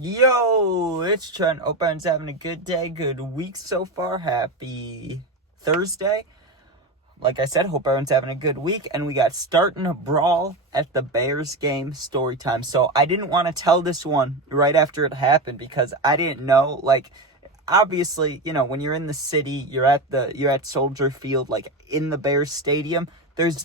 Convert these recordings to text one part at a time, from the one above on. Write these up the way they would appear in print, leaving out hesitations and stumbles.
Yo, it's Trent. Hope everyone's having a good day, good week so far. Happy Thursday. Like I said, hope everyone's having a good week. And we got starting a brawl at the Bears game, story time. So I didn't want to tell this one right after it happened because I didn't know. Obviously, when you're in the city, you're at Soldier Field, like in the Bears stadium. There's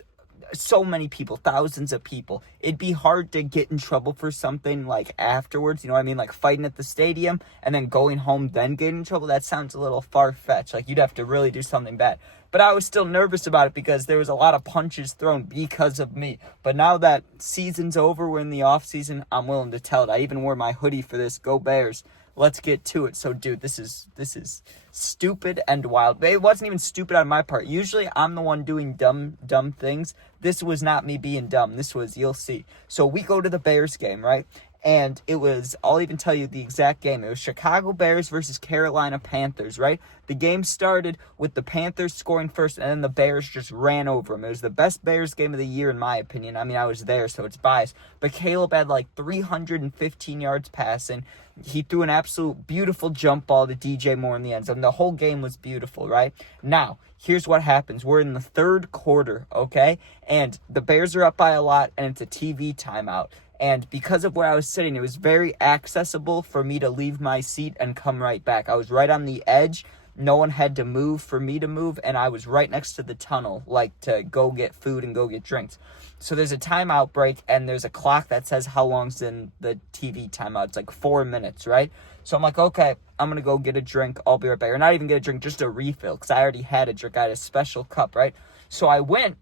so many people, thousands of people. It'd be hard to get in trouble for something like afterwards, you know what I mean? Like fighting at the stadium and then going home, then getting in trouble. That sounds a little far-fetched. Like you'd have to really do something bad. But I was still nervous about it because there was a lot of punches thrown because of me. But now that season's over, we're in the off season, I'm willing to tell it. I even wore my hoodie for this. Go Bears. Let's get to it. So, dude, this is stupid and wild. It wasn't even stupid on my part. Usually, I'm the one doing dumb things. This was not me being dumb. This was, you'll see. So, we go to the Bears game, right? And it was, I'll even tell you the exact game. It was Chicago Bears versus Carolina Panthers, right? The game started with the Panthers scoring first, and then the Bears just ran over them. It was the best Bears game of the year, in my opinion. I mean, I was there, so it's biased. But Caleb had like 315 yards passing. He threw an absolute beautiful jump ball to DJ Moore in the end zone. The whole game was beautiful, right? Now, here's what happens. We're in the third quarter, okay? And the Bears are up by a lot, and it's a TV timeout. And because of where I was sitting, it was very accessible for me to leave my seat and come right back. I was right on the edge. No one had to move for me to move, and I was right next to the tunnel, like to go get food and go get drinks. So there's a timeout break, and there's a clock that says how long's in the TV timeout. It's like 4 minutes, right? So I'm like, okay, I'm going to go get a drink. I'll be right back. Or not even get a drink, just a refill, because I already had a drink. I had a special cup, right? So I went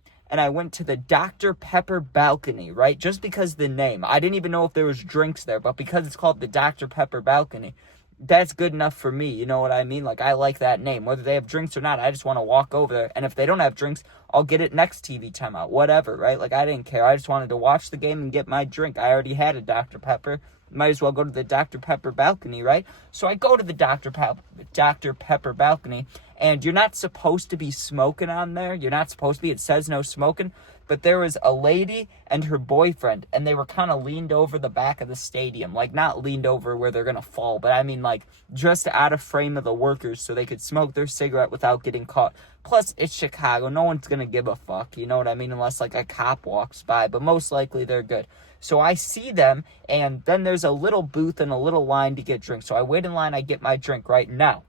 to the Dr. Pepper balcony, right? Just because the name. I didn't even know if there was drinks there, but because it's called the Dr. Pepper balcony, that's good enough for me. You know what I mean? Like, I like that name. Whether they have drinks or not, I just want to walk over there. And if they don't have drinks, I'll get it next TV timeout. Whatever, right? Like, I didn't care. I just wanted to watch the game and get my drink. I already had a Dr. Pepper. Might as well go to the Dr. Pepper balcony, right? So I go to the Dr. Pepper balcony, and you're not supposed to be smoking on there. You're not supposed to be. It says no smoking. But there was a lady and her boyfriend, and they were kind of leaned over the back of the stadium. Like, not leaned over where they're going to fall, but I mean, like, just out of frame of the workers so they could smoke their cigarette without getting caught. Plus, it's Chicago. No one's going to give a fuck, you know what I mean? Unless, like, a cop walks by, but most likely they're good. So I see them, and then there's a little booth and a little line to get drinks. So I wait in line, I get my drink right now.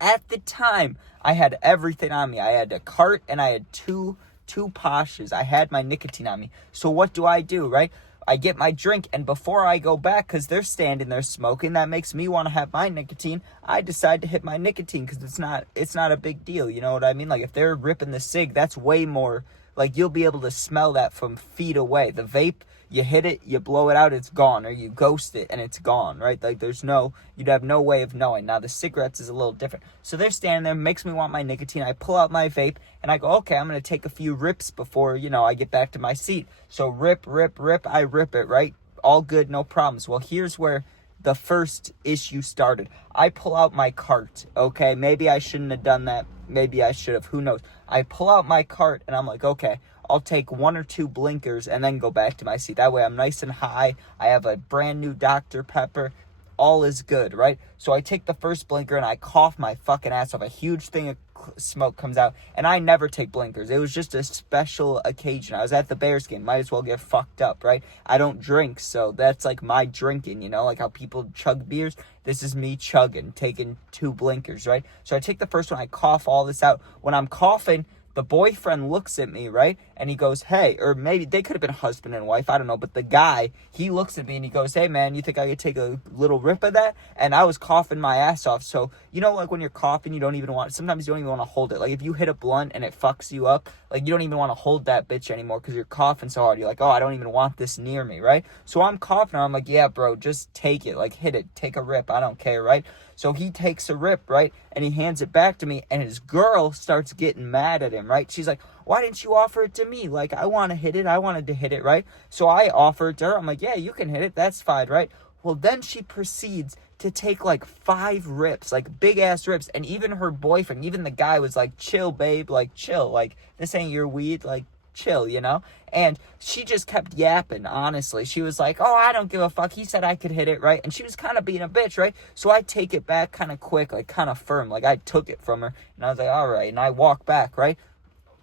At the time, I had everything on me. I had a cart, and I had two Poshes. I had my nicotine on me. So what do, right? I get my drink, and before I go back, because they're standing there smoking, that makes me want to have my nicotine. I decide to hit my nicotine because it's not a big deal. You know what I mean? Like, if they're ripping the cig, that's way more, like, you'll be able to smell that from feet away. The vape, you hit it, you blow it out, it's gone. Or you ghost it, and it's gone, right? Like, you'd have no way of knowing. Now, the cigarettes is a little different. So they're standing there, makes me want my nicotine. I pull out my vape, and I go, okay, I'm going to take a few rips before, I get back to my seat. So rip, I rip it, right? All good, no problems. Well, here's where the first issue started. I pull out my cart, okay? Maybe I shouldn't have done that. Maybe I should have. Who knows? I pull out my cart, and I'm like, okay, I'll take 1 or 2 blinkers and then go back to my seat. That way I'm nice and high. I have a brand new Dr. Pepper. All is good, right? So I take the first blinker and I cough my fucking ass off. A huge thing of smoke comes out. And I never take blinkers. It was just a special occasion. I was at the Bears game. Might as well get fucked up, right? I don't drink, so that's like my drinking, like how people chug beers. This is me chugging, taking 2 blinkers, right? So I take the first one. I cough all this out. When I'm coughing, the boyfriend looks at me, right? And he goes, hey, or maybe they could have been husband and wife, I don't know. But the guy, he looks at me and he goes, hey, man, you think I could take a little rip of that? And I was coughing my ass off. So, like when you're coughing, sometimes you don't even want to hold it. Like if you hit a blunt and it fucks you up, like you don't even want to hold that bitch anymore because you're coughing so hard. You're like, oh, I don't even want this near me, right? So I'm coughing. I'm like, yeah, bro, just take it. Like hit it. Take a rip. I don't care, right? So he takes a rip, right? And he hands it back to me, and his girl starts getting mad at him, right? She's like, why didn't you offer it to me? Like, I want to hit it. I wanted to hit it, right? So I offer it to her. I'm like, yeah, you can hit it. That's fine, right? Well, then she proceeds to take like 5 rips, like big-ass rips. And even her boyfriend, even the guy was like, chill, babe. Like, chill. Like, this ain't your weed. Like, chill, you know? And she just kept yapping, honestly. She was like, oh, I don't give a fuck. He said I could hit it, right? And she was kind of being a bitch, right? So I take it back kind of quick, like kind of firm. Like I took it from her and I was like, all right. And I walk back, right?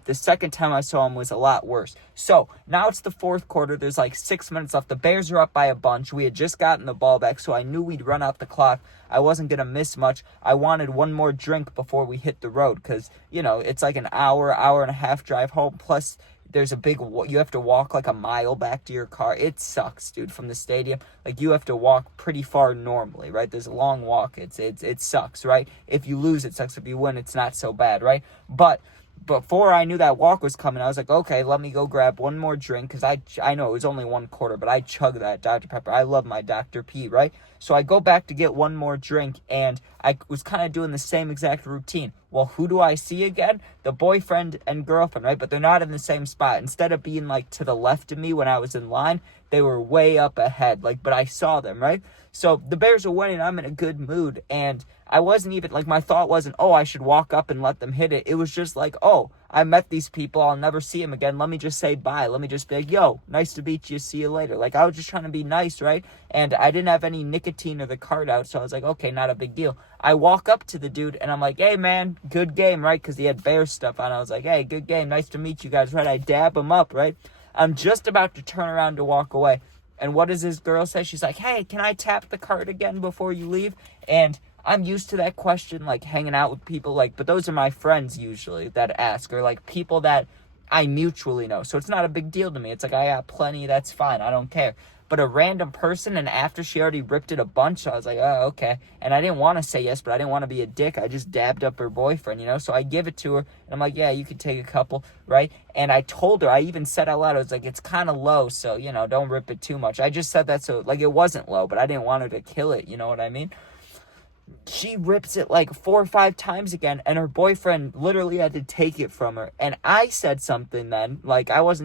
The second time I saw him was a lot worse. So now it's the fourth quarter. There's like 6 minutes left. The Bears are up by a bunch. We had just gotten the ball back, so I knew we'd run out the clock. I wasn't going to miss much. I wanted one more drink before we hit the road because, you know, it's like an hour and a half drive home. Plus, there's a big, you have to walk like a mile back to your car. It sucks, dude, from the stadium. Like, you have to walk pretty far normally, right? There's a long walk. It sucks, right? If you lose, it sucks. If you win, it's not so bad, right? But before I knew that walk was coming, I was like, okay, let me go grab one more drink, because I know it was only one quarter, but I chugged that Dr. Pepper. I love my Dr. P, right? So I go back to get one more drink, and I was kind of doing the same exact routine. Well, who do I see again? The boyfriend and girlfriend, right? But they're not in the same spot. Instead of being, like, to the left of me when I was in line, they were way up ahead, like, but I saw them, right? So the Bears are winning. I'm in a good mood, and I wasn't even, like, my thought wasn't, oh, I should walk up and let them hit it. It was just like, oh, I met these people. I'll never see them again. Let me just say bye. Let me just be like, yo, nice to meet you. See you later. Like, I was just trying to be nice, right? And I didn't have any nicotine or the card out, so I was like, okay, not a big deal. I walk up to the dude, and I'm like, hey, man, good game, right? Because he had Bears stuff on. I was like, hey, good game. Nice to meet you guys, right? I dab him up, right? I'm just about to turn around to walk away. And what does this girl say? She's like, hey, can I tap the card again before you leave? And I'm used to that question, like, hanging out with people, like, but those are my friends usually that ask, or, like, people that I mutually know. So it's not a big deal to me. It's like, I got plenty, that's fine, I don't care. But a random person, and after she already ripped it a bunch, I was like, oh, okay. And I didn't want to say yes, but I didn't want to be a dick. I just dabbed up her boyfriend, you know? So I give it to her, and I'm like, yeah, you could take a couple, right? And I told her, I even said out loud, I was like, it's kind of low, so, you know, don't rip it too much. I just said that so, like, it wasn't low, but I didn't want her to kill it, you know what I mean? She rips it like 4 or 5 times again, and her boyfriend literally had to take it from her. And I said something then, like, I was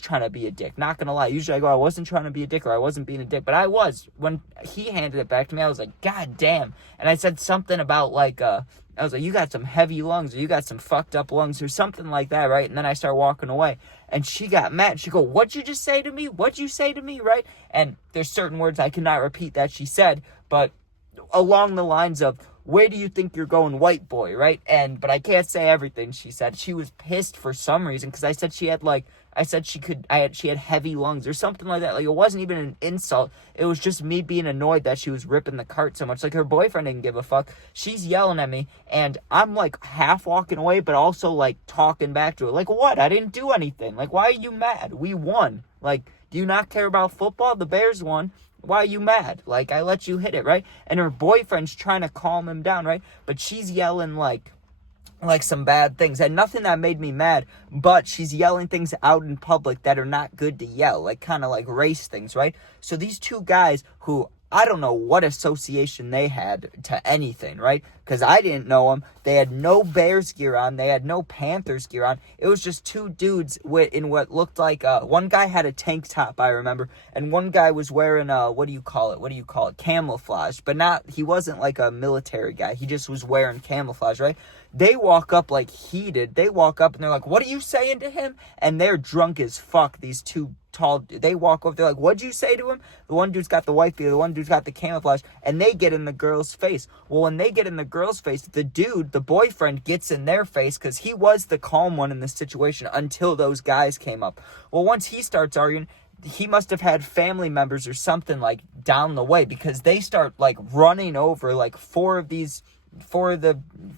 trying to be a dick, not gonna lie. Usually I go, I wasn't trying to be a dick, or I wasn't being a dick, but I was. When he handed it back to me, I was like, God damn. And I said something about, like, I was like, you got some heavy lungs, or you got some fucked up lungs, or something like that, right? And then I started walking away, and she got mad. She go, what'd you just say to me? What'd you say to me, right? And there's certain words I cannot repeat that she said, but along the lines of, where do you think you're going, white boy, right? But I can't say everything she said. She was pissed for some reason, because I said she had, like, she had heavy lungs or something like that. Like, it wasn't even an insult. It was just me being annoyed that she was ripping the cart so much. Like, her boyfriend didn't give a fuck. She's yelling at me, and I'm, like, half walking away, but also, like, talking back to her. Like, what? I didn't do anything. Like, why are you mad? We won. Like, do you not care about football? The Bears won. Why are you mad? Like, I let you hit it, right? And her boyfriend's trying to calm him down, right? But she's yelling, like some bad things. And nothing that made me mad, but she's yelling things out in public that are not good to yell. Like, kind of like race things, right? So these two guys who, I don't know what association they had to anything, right? Because I didn't know them. They had no Bears gear on. They had no Panthers gear on. It was just two dudes in what looked like, one guy had a tank top, I remember, and one guy was wearing, what do you call it? Camouflage. But he wasn't like a military guy. He just was wearing camouflage, right? They walk up like heated. They walk up and they're like, what are you saying to him? And they're drunk as fuck, these two tall. They walk over, they're like, what'd you say to him? The one dude's got the white beard, the one dude's got the camouflage, and they get in the girl's face. Well, when they get in the girl's face, the boyfriend gets in their face, because he was the calm one in this situation until those guys came up. Well, once he starts arguing, he must have had family members or something, like, down the way, because they start, like, running over, like, four of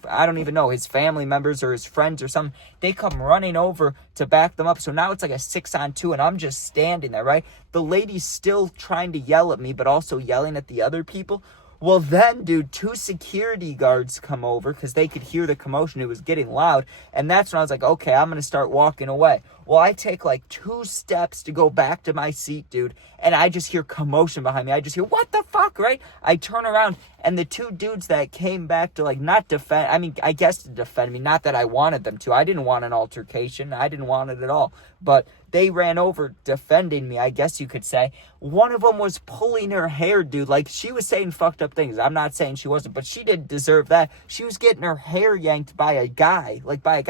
I don't even know, his family members or his friends or something. They come running over to back them up. So now it's like a 6-on-2, and I'm just standing there, right? The lady's still trying to yell at me, but also yelling at the other people. Well, then, dude, 2 security guards come over, because they could hear the commotion. It was getting loud. And that's when I was like, okay, I'm going to start walking away. Well, I take, like, 2 steps to go back to my seat, dude, and I just hear commotion behind me. I just hear, what the fuck, right? I turn around, and the 2 dudes that came back to, like, not defend, I mean, I guess to defend me, not that I wanted them to. I didn't want an altercation. I didn't want it at all. But they ran over defending me, I guess you could say. One of them was pulling her hair, dude. Like, she was saying fucked up things. I'm not saying she wasn't, but she didn't deserve that. She was getting her hair yanked by a guy.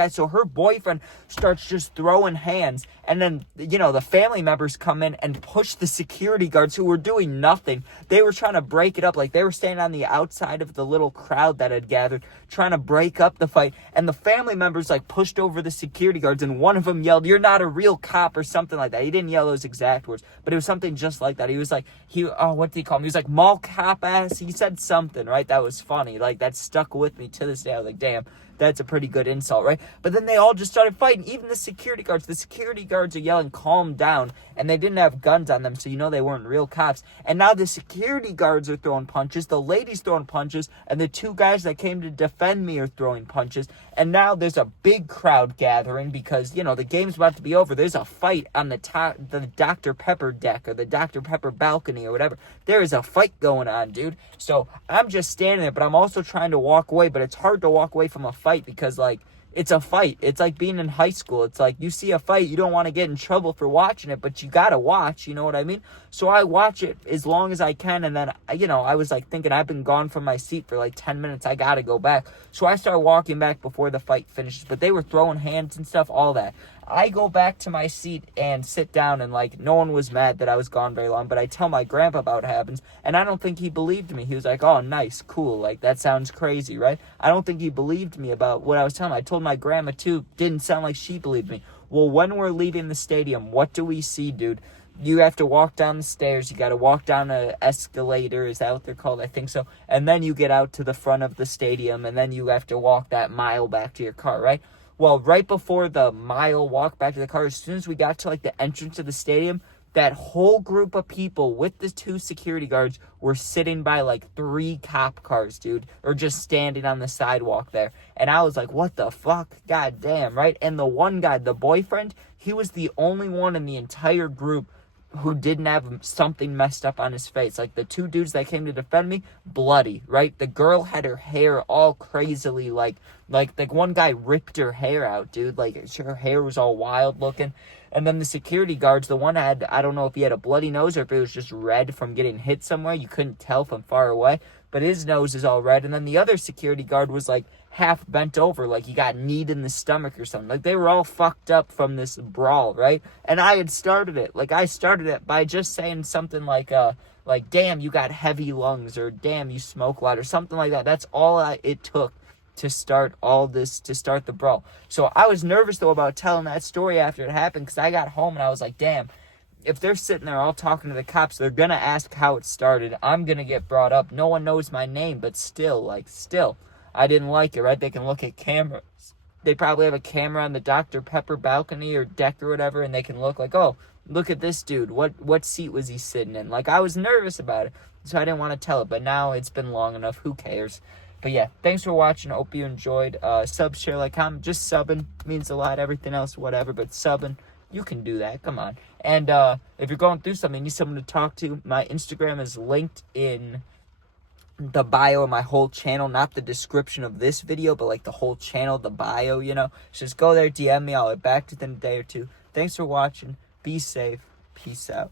So her boyfriend starts just throwing hands. And then, you know, the family members come in and push the security guards who were doing nothing. They were trying to break it up. Like, they were standing on the outside of the little crowd that had gathered, trying to break up the fight. And the family members, like, pushed over the security guards. And one of them yelled, "You're not a real cop," or something like that. He didn't yell those exact words, but it was something just like that. He was like, what did he call him? He was like, "Mall cop ass." He said something, right? That was funny. Like, that stuck with me to this day. I was like, damn, that's a pretty good insult, right? But then they all just started fighting. Even the security guards. The security guards are yelling, "Calm down." And they didn't have guns on them, so you know they weren't real cops. And now the security guards are throwing punches. The lady's throwing punches. And the two guys that came to defend me are throwing punches. And now there's a big crowd gathering because, you know, the game's about to be over. There's a fight on the Dr. Pepper deck or the Dr. Pepper balcony or whatever. There is a fight going on, dude. So I'm just standing there, but I'm also trying to walk away. But it's hard to walk away from a fight because, like, it's a fight. It's like being in high school. It's like you see a fight, you don't want to get in trouble for watching it, but you got to watch, you know what I mean? So I watch it as long as I can, and then, you know, I was like thinking I've been gone from my seat for like 10 minutes. I got to go back. So I start walking back before the fight finishes, but they were throwing hands and stuff, all that. I go back to my seat and sit down, and like no one was mad that I was gone very long, but I tell my grandpa about what happens, and I don't think he believed me. He was like, "Oh, nice, cool, like that sounds crazy, right?" I don't think he believed me about what I was telling him. I told my grandma too, didn't sound like she believed me. Well, when we're leaving the stadium, what do we see, dude? You have to walk down the stairs. You got to walk down an escalator. Is that what they're called? I think so. And then you get out to the front of the stadium, and then you have to walk that mile back to your car, right? Well, right before the mile walk back to the car, as soon as we got to like the entrance of the stadium, that whole group of people with the two security guards were sitting by like 3 cop cars, dude, or just standing on the sidewalk there. And I was like, what the fuck? God damn, right? And the one guy, the boyfriend, he was the only one in the entire group who didn't have something messed up on his face. Like, the 2 dudes that came to defend me, bloody, right? The girl had her hair all crazily, like one guy ripped her hair out, dude. Like, her hair was all wild looking. And then the security guards, the one had, I don't know if he had a bloody nose or if it was just red from getting hit somewhere. You couldn't tell from far away, but his nose is all red. And then the other security guard was like half bent over, like he got kneed in the stomach or something. Like, they were all fucked up from this brawl, right? And I had started it. Like, I started it by just saying something like, damn, you got heavy lungs, or damn, you smoke a lot, or something like that. That's all it took to start all this, to start the brawl. So I was nervous, though, about telling that story after it happened, because I got home and I was like, damn, if they're sitting there all talking to the cops, they're going to ask how it started. I'm going to get brought up. No one knows my name, but still, I didn't like it, right? They can look at cameras. They probably have a camera on the Dr. Pepper balcony or deck or whatever, and they can look like, oh, look at this dude. What seat was he sitting in? Like, I was nervous about it, so I didn't want to tell it, but now it's been long enough. Who cares? But yeah, thanks for watching. I hope you enjoyed. Sub, share, like, comment. Just subbing means a lot. Everything else, whatever, but subbing, you can do that. Come on. And if you're going through something, you need someone to talk to, my Instagram is linked in the bio of my whole channel, not the description of this video, but like the whole channel, the bio, you know. Just go there, DM me. I'll get back to it in a day or two. Thanks for watching. Be safe. Peace out.